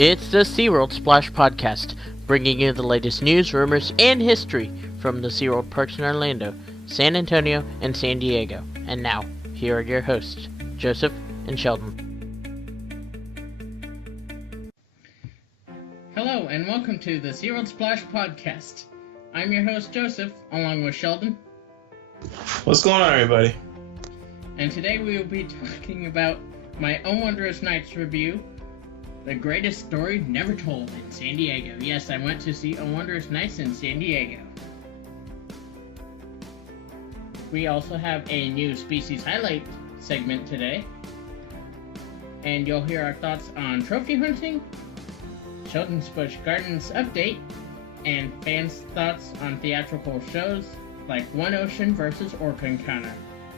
It's the SeaWorld Splash Podcast, bringing you the latest news, rumors, and history from the SeaWorld parks in Orlando, San Antonio, and San Diego. And now, here are your hosts, Joseph and Sheldon. Hello, and welcome to the SeaWorld Splash Podcast. I'm your host, Joseph, along with Sheldon. What's going on, everybody? And today we will be talking about my Oh Wondrous Nights review, the greatest story never told in San Diego. Yes, I went to see Oh Wondrous Nights in San Diego. We also have a new species highlight segment today. And you'll hear our thoughts on trophy hunting, Sheldon's Busch Gardens update, and fans' thoughts on theatrical shows like One Ocean vs. Orca Encounter,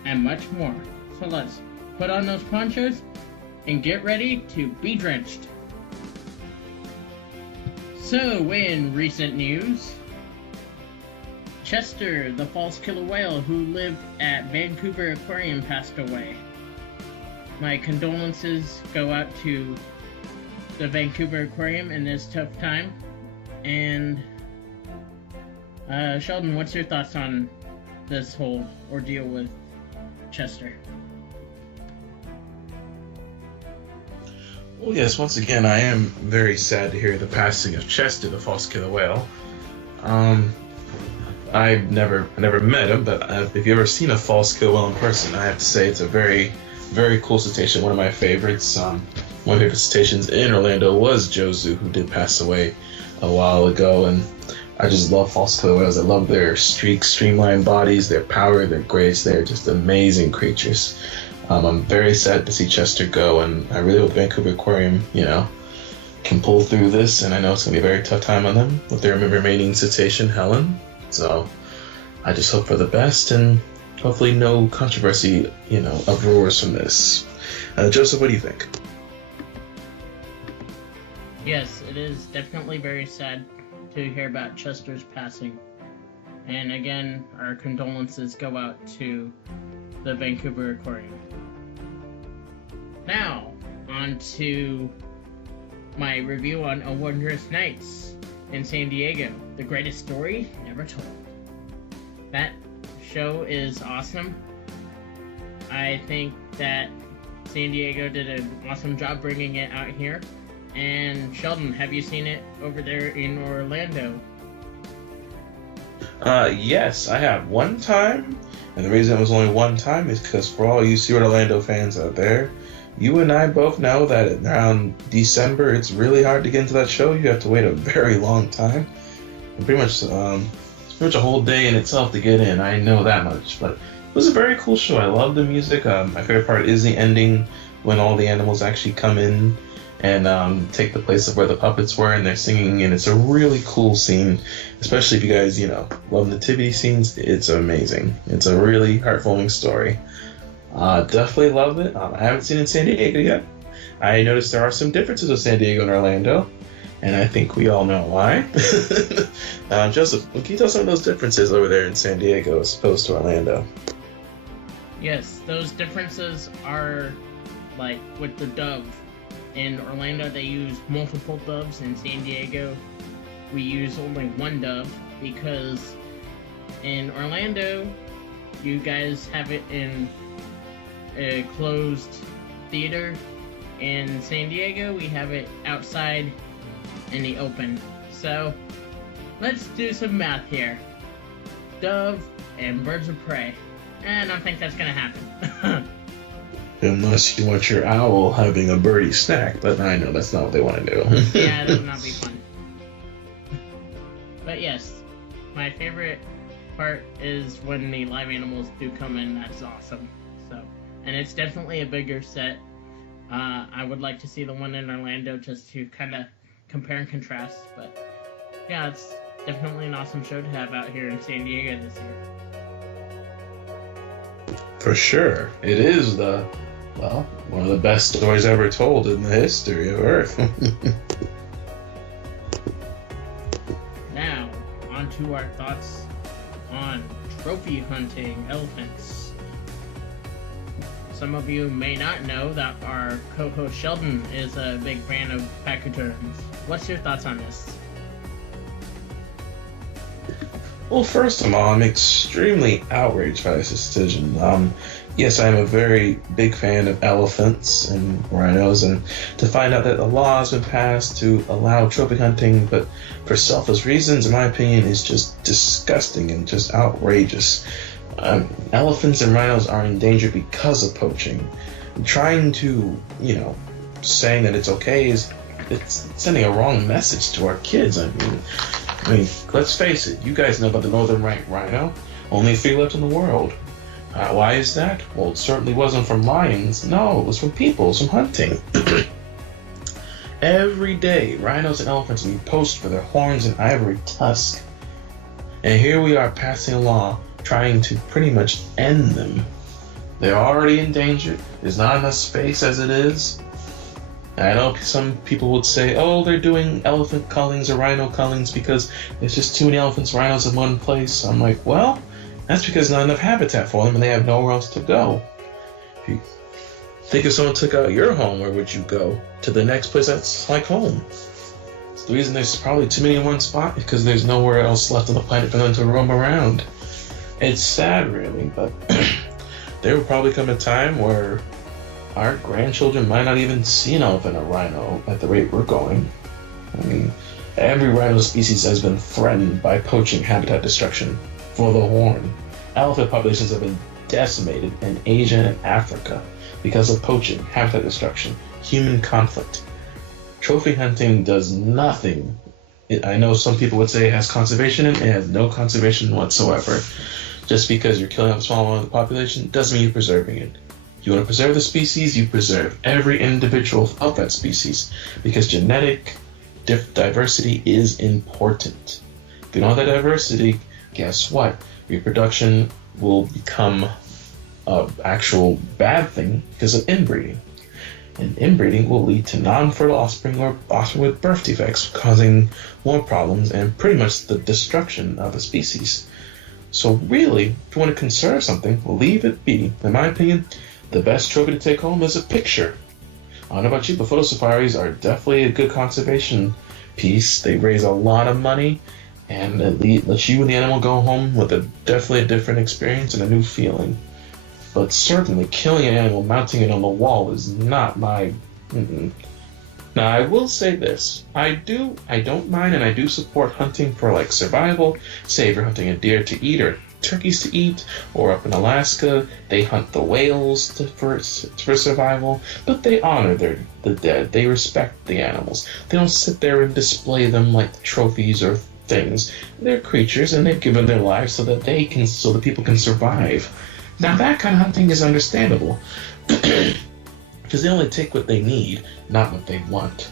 and much more. So let's put on those ponchos and get ready to be drenched. So, in recent news, Chester, the false killer whale who lived at Vancouver Aquarium, passed away. My condolences go out to the Vancouver Aquarium in this tough time. And, Sheldon, what's your thoughts on this whole ordeal with Chester? Well, yes, once again, I am very sad to hear the passing of Chester, the false killer whale. I've never met him, but if you've ever seen a false killer whale in person, I have to say it's a very, very cool cetacean. One of my favorites. One of my favorite cetaceans in Orlando was Jozu, who did pass away a while ago, and I just love false killer whales. I love their streaked, streamlined bodies, their power, their grace. They're just amazing creatures. I'm very sad to see Chester go, and I really hope Vancouver Aquarium, can pull through this, and I know it's going to be a very tough time on them with their remaining cetacean, Helen. So I just hope for the best, and hopefully no controversy, uproars from this. Joseph, what do you think? Yes, it is definitely very sad to hear about Chester's passing. And again, our condolences go out to the Vancouver Aquarium. Now, on to my review on Oh Wondrous Nights in San Diego, the greatest story never told. That show is awesome. I think that San Diego did an awesome job bringing it out here. And Sheldon, have you seen it over there in Orlando? Yes, I have one time, and the reason it was only one time is because for all you SeaWorld Orlando fans out there, you and I both know that around December it's really hard to get into that show. You have to wait a very long time, and pretty much a whole day in itself to get in. I know that much, but it was a very cool show. I love the music. My favorite part is the ending when all the animals actually come in and take the place of where the puppets were, and they're singing, and it's a really cool scene, especially if you guys, love nativity scenes. It's amazing. It's a really heartwarming story. Definitely love it. I haven't seen it in San Diego yet. I noticed there are some differences with San Diego and Orlando, and I think we all know why. Joseph, can you tell some of those differences over there in San Diego as opposed to Orlando? Yes, those differences are like with the dove. In Orlando, they use multiple doves. In San Diego, we use only one dove because in Orlando, you guys have it in a closed theater. In San Diego, we have it outside in the open. So, let's do some math here. Dove and birds of prey. And I don't think that's gonna happen. Unless you want your owl having a birdie snack, but I know that's not what they want to do. Yeah, that would not be fun. But yes, my favorite part is when the live animals do come in. That's awesome. And it's definitely a bigger set. I would like to see the one in Orlando just to kind of compare and contrast. But yeah, it's definitely an awesome show to have out here in San Diego this year. For sure. It is one of the best stories ever told in the history of Earth. Now, on to our thoughts on trophy hunting elephants. some of you may not know that our co-host Sheldon is a big fan of pachyderms. What's your thoughts on this? Well, first of all, I'm extremely outraged by this decision. Yes, I'm a very big fan of elephants and rhinos, and to find out that a law has been passed to allow trophy hunting, but for selfish reasons, in my opinion, is just disgusting and just outrageous. Elephants and rhinos are endangered because of poaching. Trying to, saying that it's okay it's sending a wrong message to our kids. I mean, let's face it. You guys know about the northern right rhino. Only 3 left in the world. Why is that? Well, it certainly wasn't from lions. No, it was from people. It was from hunting. Every day, rhinos and elephants will be poached for their horns and ivory tusk. And here we are passing a law trying to pretty much end them. They're already endangered. There's not enough space as it is. And I know some people would say, oh, they're doing elephant cullings or rhino cullings because there's just too many elephants, rhinos in one place. I'm like, well, that's because there's not enough habitat for them and they have nowhere else to go. If you think if someone took out your home, where would you go? To the next place that's like home. So the reason there's probably too many in one spot is because there's nowhere else left on the planet for them to roam around. It's sad, really, but there will probably come a time where our grandchildren might not even see an elephant or rhino at the rate we're going. I mean, every rhino species has been threatened by poaching, habitat destruction for the horn. Elephant populations have been decimated in Asia and Africa because of poaching, habitat destruction, human conflict. Trophy hunting does nothing. I know some people would say it has conservation in it. It has no conservation whatsoever. Just because you're killing off a small amount of the population doesn't mean you're preserving it. You want to preserve the species, you preserve every individual of that species, because genetic diversity is important. If you don't have that diversity, guess what? Reproduction will become an actual bad thing because of inbreeding. And inbreeding will lead to non-fertile offspring or offspring with birth defects, causing more problems and pretty much the destruction of a species. So really, if you want to conserve something, leave it be. In my opinion, the best trophy to take home is a picture. I don't know about you, but photo safaris are definitely a good conservation piece. They raise a lot of money, and it lets you and the animal go home with definitely a different experience and a new feeling. But certainly, killing an animal, mounting it on the wall is not my... Now, I will say this. I don't mind, and I do support hunting for, like, survival. Say if you're hunting a deer to eat or turkeys to eat, or up in Alaska, they hunt the whales for survival, but they honor the dead. They respect the animals. They don't sit there and display them like trophies or things. They're creatures, and they've given their lives so that people can survive. Now, that kind of hunting is understandable, because they only take what they need, not what they want.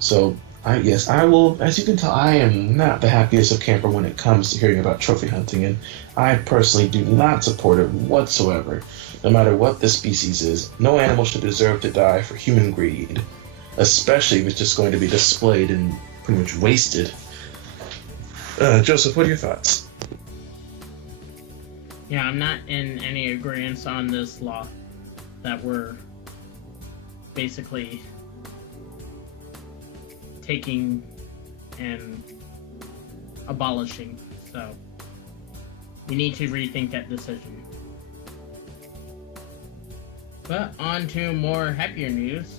So, I will, as you can tell, I am not the happiest of camper when it comes to hearing about trophy hunting, and I personally do not support it whatsoever. No matter what the species is, no animal should deserve to die for human greed, especially if it's just going to be displayed and pretty much wasted. Joseph, what are your thoughts? Yeah, I'm not in any agreement on this law that we're basically taking and abolishing. So we need to rethink that decision. But on to more happier news.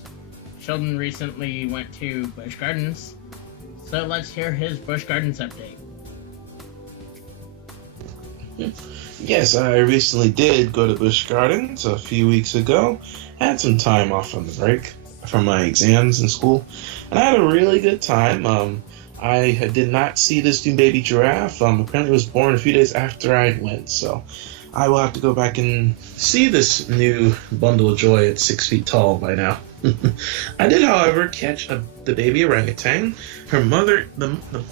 Sheldon recently went to Busch Gardens, so let's hear his Busch Gardens update. Yes, I recently did go to Busch Gardens a few weeks ago. Had some time off from the break from my exams in school, and I had a really good time. I did not see this new baby giraffe. Apparently it was born a few days after I went, so I will have to go back and see this new bundle of joy at 6 feet tall by now. I did, however, catch the baby orangutan. Her mother,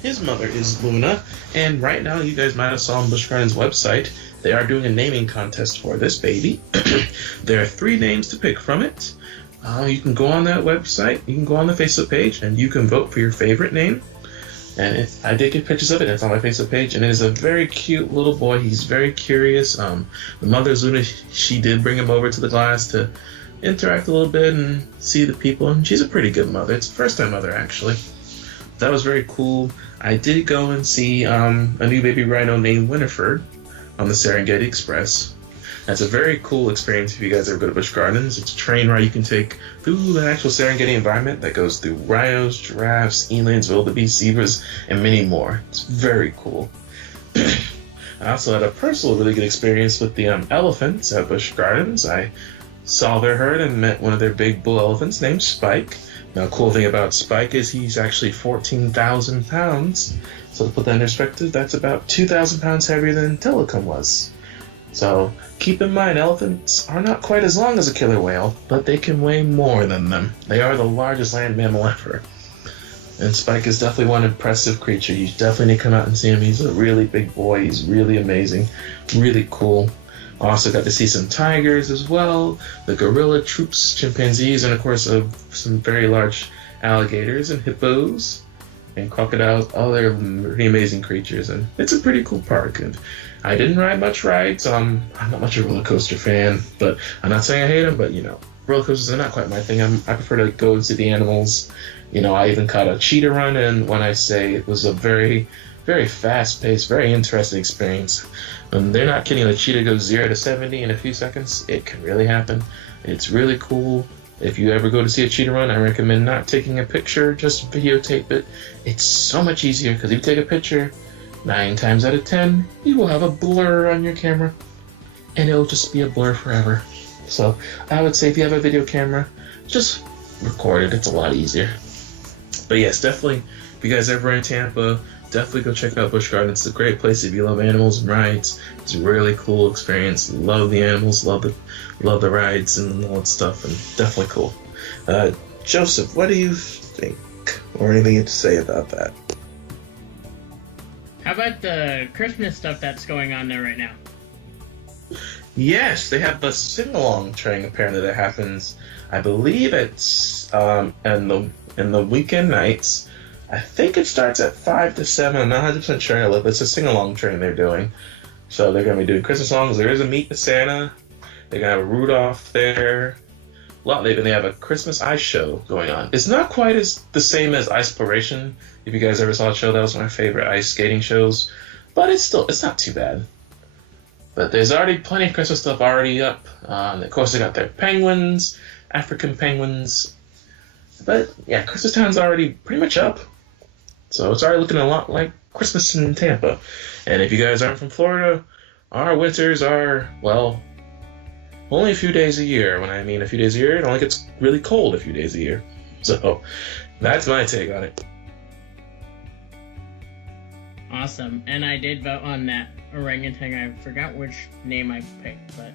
his mother is Luna, and right now, you guys might have saw on Busch Gardens' website, they are doing a naming contest for this baby. There are 3 names to pick from it. You can go on that website, you can go on the Facebook page, and you can vote for your favorite name. And I did get pictures of it. It's on my Facebook page, and it is a very cute little boy. He's very curious. The mother, Luna, she did bring him over to the glass to interact a little bit and see the people, and she's a pretty good mother. It's a first-time mother, actually. That was very cool. I did go and see a new baby rhino named Winifred on the Serengeti Express. That's a very cool experience if you guys ever go to Busch Gardens. It's a train ride you can take through the actual Serengeti environment that goes through rhinos, giraffes, elands, wildebeest, zebras, and many more. It's very cool. I also had a personal really good experience with the elephants at Busch Gardens. I saw their herd and met one of their big bull elephants named Spike. Now, the cool thing about Spike is he's actually 14,000 pounds. So to put that in perspective, that's about 2,000 pounds heavier than Telecom was. So keep in mind, elephants are not quite as long as a killer whale, but they can weigh more than them. They are the largest land mammal ever. And Spike is definitely one impressive creature. You definitely need to come out and see him. He's a really big boy. He's really amazing. Really cool. Also got to see some tigers as well, the gorilla troops, chimpanzees, and of course some very large alligators and hippos and crocodiles. Oh, they're pretty amazing creatures, and it's a pretty cool park. And I didn't ride much rides. I'm not much of a roller coaster fan, but I'm not saying I hate them. But roller coasters are not quite my thing. I prefer to go and see the animals. I even caught a cheetah run, and when I say it was a very, very fast-paced, very interesting experience. They're not kidding. The cheetah goes 0 to 70 in a few seconds. It can really happen. It's really cool. If you ever go to see a cheetah run, I recommend not taking a picture, just videotape it. It's so much easier because if you take a picture, 9 times out of 10, you will have a blur on your camera, and it'll just be a blur forever. So I would say if you have a video camera, just record it. It's a lot easier. But yes, definitely, if you guys ever in Tampa, definitely go check out Busch Gardens. It's a great place if you love animals and rides. It's a really cool experience. Love the animals, love the rides and all that stuff, and definitely cool. Joseph, what do you think, or anything you have to say about that? How about the Christmas stuff that's going on there right now? Yes, they have the sing-along train apparently that happens. I believe it's in the weekend nights. I think it starts at 5 to 7. I'm not 100% sure, but it's a sing-along train they're doing. So they're going to be doing Christmas songs. There is a Meet the Santa. They're going to have a Rudolph there. They have a Christmas ice show going on. It's not quite the same as Iceploration. If you guys ever saw the show, that was one of my favorite ice skating shows. But it's not too bad. But there's already plenty of Christmas stuff already up. Of course, they got their penguins, African penguins. But yeah, Christmas Town's already pretty much up. So it's already looking a lot like Christmas in Tampa. And if you guys aren't from Florida, our winters are, well, only a few days a year. When I mean a few days a year, it only gets really cold a few days a year. So that's my take on it. Awesome. And I did vote on that orangutan. I forgot which name I picked, but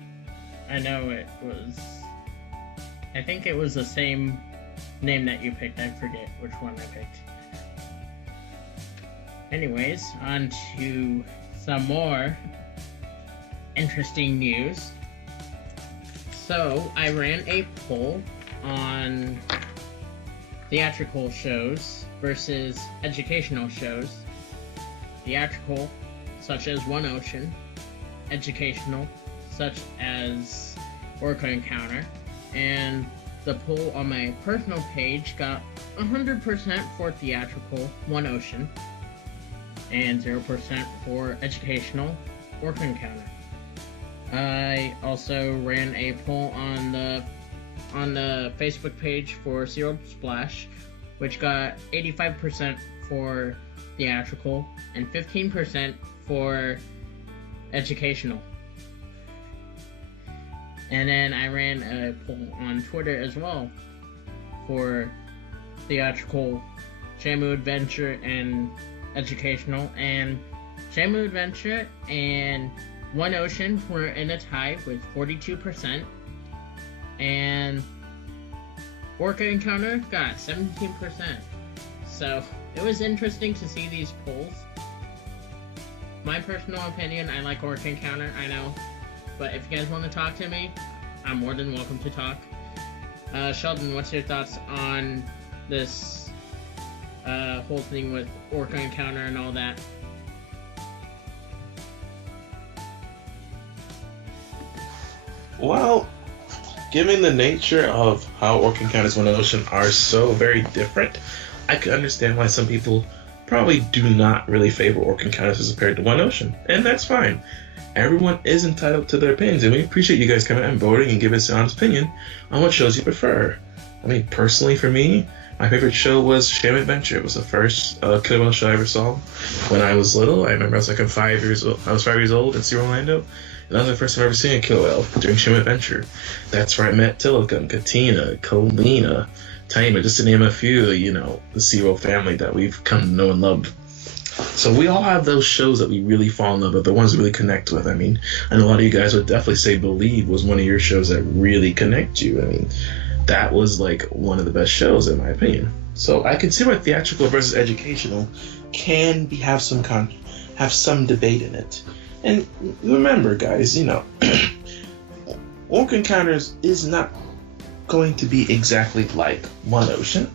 I know I think it was the same name that you picked. I forget which one I picked. Anyways, on to some more interesting news. So, I ran a poll on theatrical shows versus educational shows. Theatrical, such as One Ocean. Educational, such as Orca Encounter. And the poll on my personal page got 100% for theatrical, One Ocean, and 0% for educational, Orca Encounter. I also ran a poll on the Facebook page for SeaWorld Splash, which got 85% for theatrical and 15% for educational. And then I ran a poll on Twitter as well for theatrical, Shamu Adventure, and educational. And Shamu Adventure and One Ocean were in a tie with 42%. And Orca Encounter got 17%. So it was interesting to see these polls. My personal opinion, I like Orca Encounter, I know. But if you guys want to talk to me, I'm more than welcome to talk. Sheldon, what's your thoughts on this whole thing with Orca Encounter and all that. Well, given the nature of how Orca Encounters One Ocean are so very different, I could understand why some people probably do not really favor Orca Encounters as compared to One Ocean, and that's fine. Everyone is entitled to their opinions, and we appreciate you guys coming out and voting and giving us an honest opinion on what shows you prefer. I mean, personally for me, my favorite show was Sham Adventure. It was the first killer whale show I ever saw when I was little. I remember I was like 5 years old. I was 5 years old in SeaWorld Orlando, and that was the first time I ever seen a killer whale during Sham Adventure. That's where I met Tilikum, Katina, Colina, Taima, just to name a few, the SeaWorld family that we've come to know and love. So we all have those shows that we really fall in love with, the ones we really connect with. I mean, I know a lot of you guys would definitely say Believe was one of your shows that really connect you. I mean, that was like one of the best shows in my opinion. So I can see why theatrical versus educational can have some debate in it. And remember, guys, Orca Encounters is not going to be exactly like One Ocean.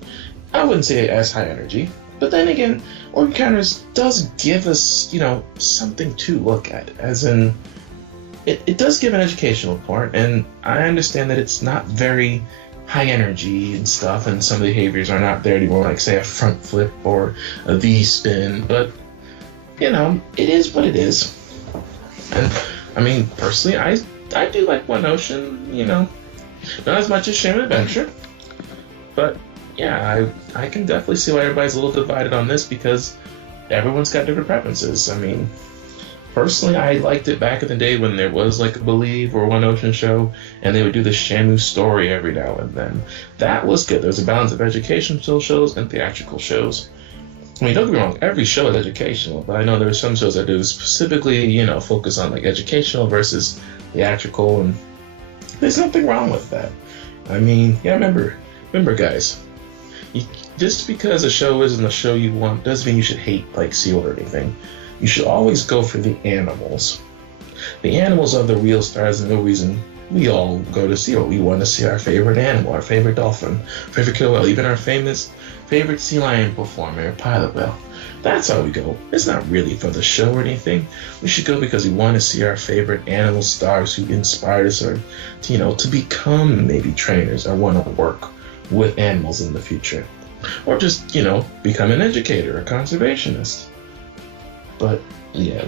I wouldn't say as high energy, but then again, Orca Encounters does give us, something to look at, as in, it does give an educational part, and I understand that it's not very high energy and stuff, and some behaviors are not there anymore, like say a front flip or a V-spin, but, it is what it is. And, I mean, personally, I do like One Ocean, not as much as Sham Adventure, but yeah, I can definitely see why everybody's a little divided on this, because everyone's got different preferences. I mean, personally, I liked it back in the day when there was like a Believe or One Ocean show, and they would do the Shamu story every now and then. That was good. There was a balance of educational shows and theatrical shows. I mean, don't get me wrong, every show is educational, but I know there are some shows that do specifically, focus on like educational versus theatrical, and there's nothing wrong with that. I mean, yeah, remember guys, just because a show isn't the show you want doesn't mean you should hate like SeaWorld or anything. You should always go for the animals. The animals are the real stars, and the reason we all go to SeaWorld. We want to see our favorite animal, our favorite dolphin, favorite killer whale, even our favorite sea lion performer, pilot whale. That's how we go. It's not really for the show or anything. We should go because we want to see our favorite animal stars who inspired us, or to become maybe trainers or want to work with animals in the future, or just become an educator or conservationist. But yeah,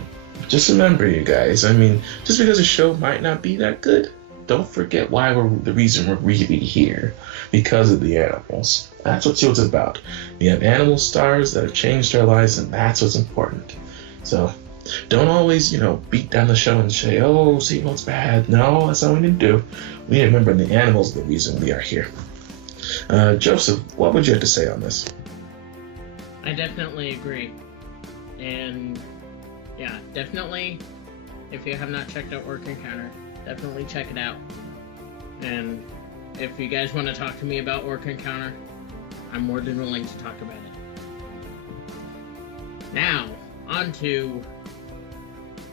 just remember, you guys, I mean, just because a show might not be that good, don't forget why the reason we're really here, because of the animals. That's what SeaWorld's about. We have animal stars that have changed our lives, and that's what's important. So don't always, beat down the show and say, oh, SeaWorld's bad. No, that's not what we need to do. We need to remember the animals are the reason we are here. Joseph, what would you have to say on this? I definitely agree. And yeah, definitely, if you have not checked out Orca Encounter, definitely check it out. And if you guys want to talk to me about Orca Encounter, I'm more than willing to talk about it. Now, on to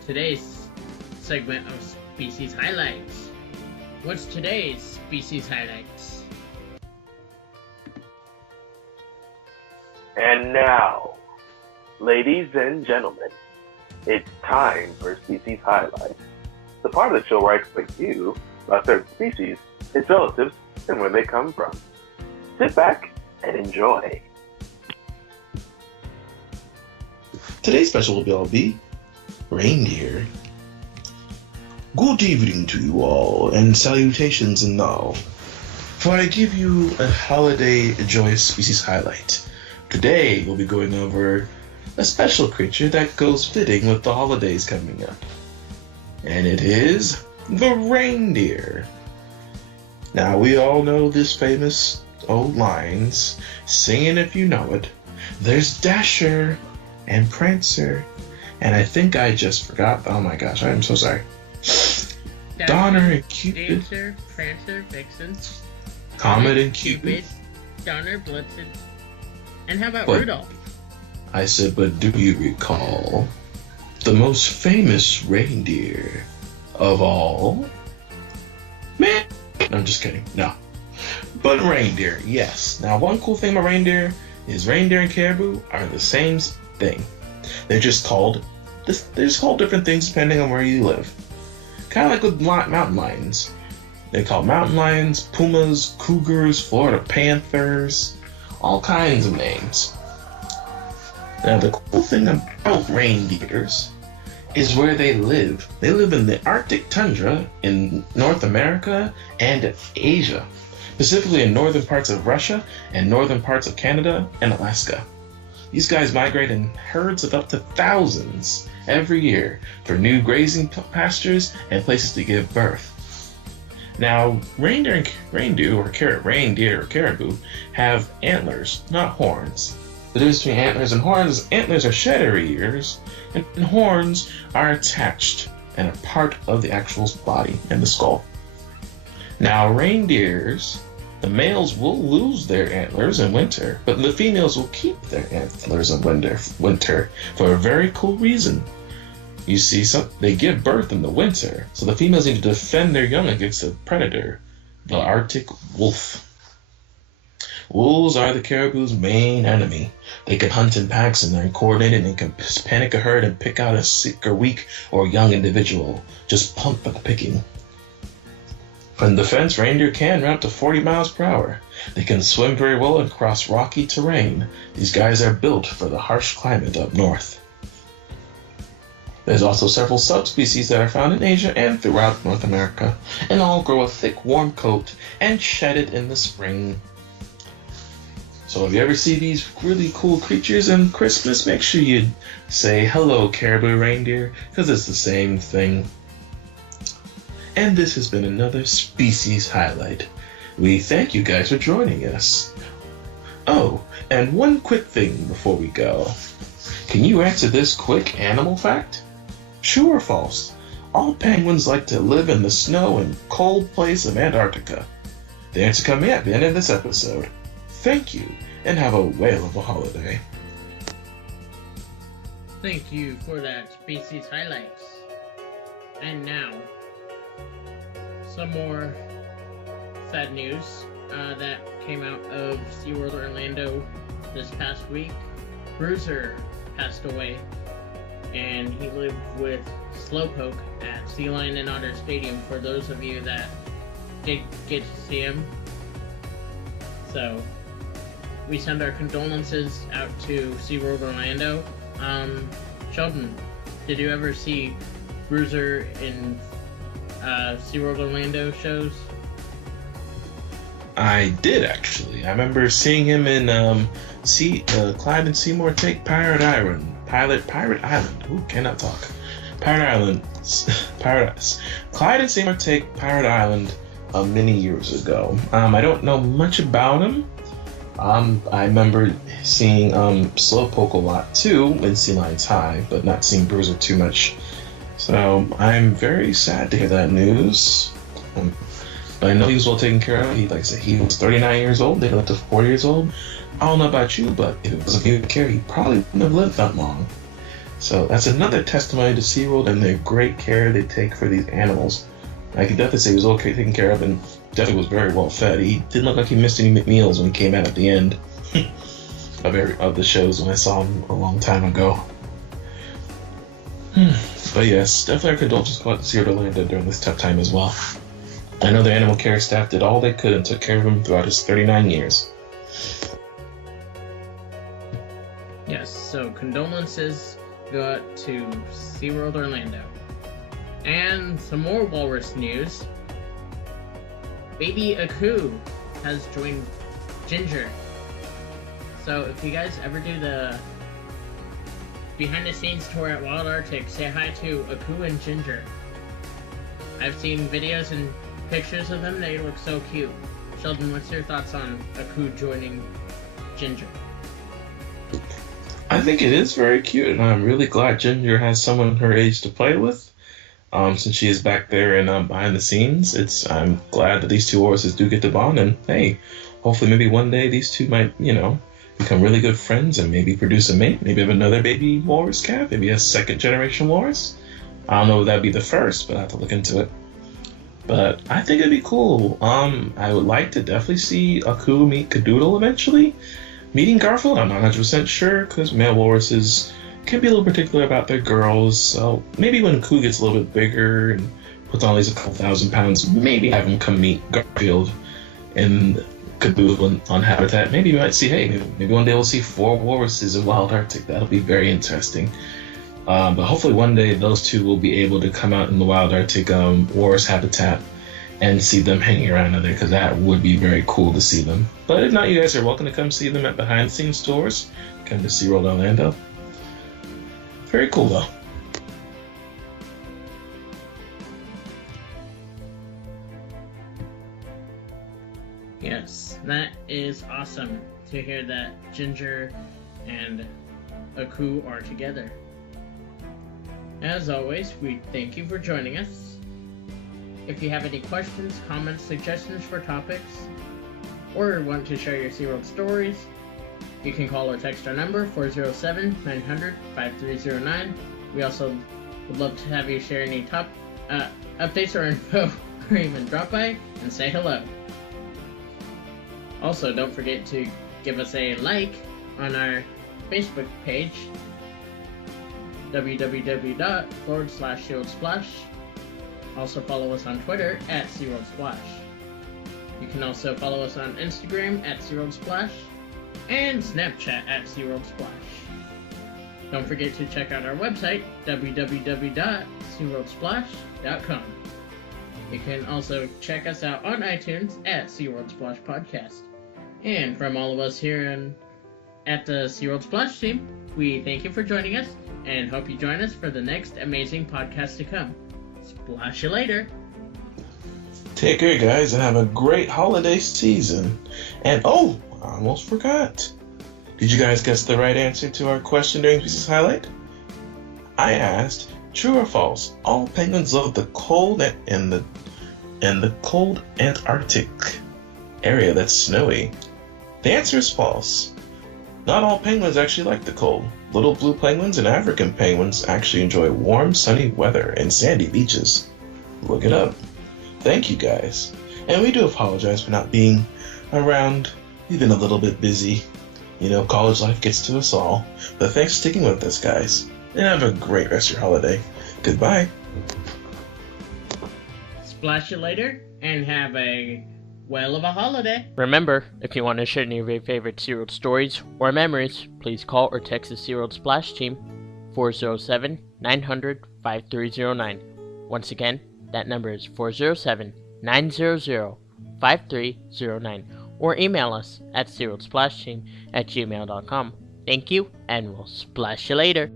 today's segment of Species Highlights. What's today's Species Highlights? And now, ladies and gentlemen, it's time for Species Highlights, the part of the show where I explain to you about certain species, its relatives, and where they come from. Sit back and enjoy. Today's special will be reindeer. Good evening to you all, and salutations and all. For I give you a holiday joyous species highlight. Today we'll be going over a special creature that goes fitting with the holidays coming up. And it is the reindeer. Now we all know this famous old lines, singing if you know it. There's Dasher and Prancer, and I think I just forgot, oh my gosh, I'm so sorry. Donner and Cupid. Dancer, Prancer, Vixen. Comet and Cupid. Donner, Blitzen. And how about What? Rudolph? I said, but do you recall the most famous reindeer of all? Man, I'm just kidding. No. But reindeer, yes. Now, one cool thing about reindeer is reindeer and caribou are the same thing. They're just called different things depending on where you live. Kind of like with mountain lions. They're called mountain lions, pumas, cougars, Florida panthers, all kinds of names. Now the cool thing about reindeers is where they live. They live in the Arctic tundra in North America and Asia, specifically in northern parts of Russia and northern parts of Canada and Alaska. These guys migrate in herds of up to thousands every year for new grazing pastures and places to give birth. Now, reindeer or caribou have antlers, not horns. The difference between antlers and horns is antlers are shed every years, and horns are attached and are part of the actual body and the skull. Now, reindeers, the males will lose their antlers in winter, but the females will keep their antlers in winter for a very cool reason. You see, they give birth in the winter, so the females need to defend their young against a predator, the Arctic wolf. Wolves are the caribou's main enemy. They can hunt in packs and they're coordinated and can panic a herd and pick out a sick or weak or young individual. Just pump at the picking. For defense, reindeer can run up to 40 miles per hour. They can swim very well and cross rocky terrain. These guys are built for the harsh climate up north. There's also several subspecies that are found in Asia and throughout North America, and all grow a thick, warm coat and shed it in the spring. So if you ever see these really cool creatures in Christmas, make sure you say hello, caribou reindeer, because it's the same thing. And this has been another Species Highlight. We thank you guys for joining us. Oh, and one quick thing before we go. Can you answer this quick animal fact? True or false? All penguins like to live in the snow and cold place of Antarctica. The answer coming at the end of this episode. Thank you, and have a whale of a holiday. Thank you for that Species Highlights. And now, some more sad news that came out of SeaWorld Orlando this past week. Bruiser passed away, and he lived with Slowpoke at Sea Lion and Otter Stadium, for those of you that did get to see him. So, we send our condolences out to SeaWorld Orlando. Sheldon, did you ever see Bruiser in SeaWorld Orlando shows? I did, actually. I remember seeing him in Clyde and Seymour Take Pirate Island. Pirate Island. Ooh, cannot talk. Pirate Island. Clyde and Seymour Take Pirate Island many years ago. I don't know much about him. I remember seeing Slowpoke a lot too in Sea Lions High, but not seeing Bruiser too much. So I'm very sad to hear that news. But I know he was well taken care of. He was 39 years old. They lived to 40 years old. I don't know about you, but if it wasn't for good care, he probably wouldn't have lived that long. So that's another testimony to SeaWorld and the great care they take for these animals. I can definitely say he was okay taken care of and definitely was very well fed. He didn't look like he missed any meals when he came out at the end of the shows when I saw him a long time ago. But yes, definitely our condolences go out to SeaWorld Orlando during this tough time as well. I know the animal care staff did all they could and took care of him throughout his 39 years. Yes, so condolences go out to SeaWorld Orlando. And some more walrus news. Baby Aku has joined Ginger. So if you guys ever do the behind the scenes tour at Wild Arctic, say hi to Aku and Ginger. I've seen videos and pictures of them, they look so cute. Sheldon, what's your thoughts on Aku joining Ginger? I think it is very cute, and I'm really glad Ginger has someone her age to play with. Since she is back there and behind the scenes, I'm glad that these two horses do get to bond, and hey, hopefully maybe one day these two might, become really good friends and maybe produce a mate, maybe have another baby walrus calf, maybe a second generation walrus. I don't know if that'd be the first, but I have to look into it. But I think it'd be cool. I would like to definitely see Aku meet Cadoodle eventually. Meeting Garfield, I'm not 100% sure, because male walruses can be a little particular about their girls, so maybe when Coo gets a little bit bigger and puts on at least a couple thousand pounds, maybe have him come meet Garfield in Caboodle on Habitat. Maybe you might see, hey, maybe one day we'll see 4 walruses in Wild Arctic. That'll be very interesting. But hopefully one day those two will be able to come out in the Wild Arctic walrus habitat and see them hanging around there, because that would be very cool to see them. But if not, you guys are welcome to come see them at behind the scenes tours. Come to SeaWorld Orlando. Very cool though. Yes, that is awesome to hear that Ginger and Aku are together. As always, we thank you for joining us. If you have any questions, comments, suggestions for topics, or want to share your SeaWorld stories, you can call or text our number 407-900-5309. We also would love to have you share any top updates or info, or even drop by and say hello. Also, don't forget to give us a like on our Facebook page, www.forward/SeaWorldSplash. Also follow us on Twitter at SeaWorld Splash. You can also follow us on Instagram at SeaWorld Splash and Snapchat at SeaWorld Splash. Don't forget to check out our website, www.SeaWorldSplash.com. You can also check us out on iTunes at SeaWorld Splash Podcast. And from all of us here at the SeaWorld Splash team, we thank you for joining us and hope you join us for the next amazing podcast to come. Splash you later. Take care, guys, and have a great holiday season. And oh, I almost forgot. Did you guys guess the right answer to our question during Species Highlight? I asked, true or false, all penguins love the cold and the cold Antarctic area that's snowy. The answer is false. Not all penguins actually like the cold. Little blue penguins and African penguins actually enjoy warm, sunny weather and sandy beaches. Look it up. Thank you, guys. And we do apologize for not being around. We've been a little bit busy. You know, college life gets to us all. But thanks for sticking with us, guys. And have a great rest of your holiday. Goodbye. Splash you later and have a whale of a holiday. Remember, if you want to share any of your favorite SeaWorld stories or memories, please call or text the SeaWorld Splash team 407-900-5309. Once again, that number is 407-900-5309. Or email us at SeaWorldSplashTeam@gmail.com. Thank you, and we'll splash you later.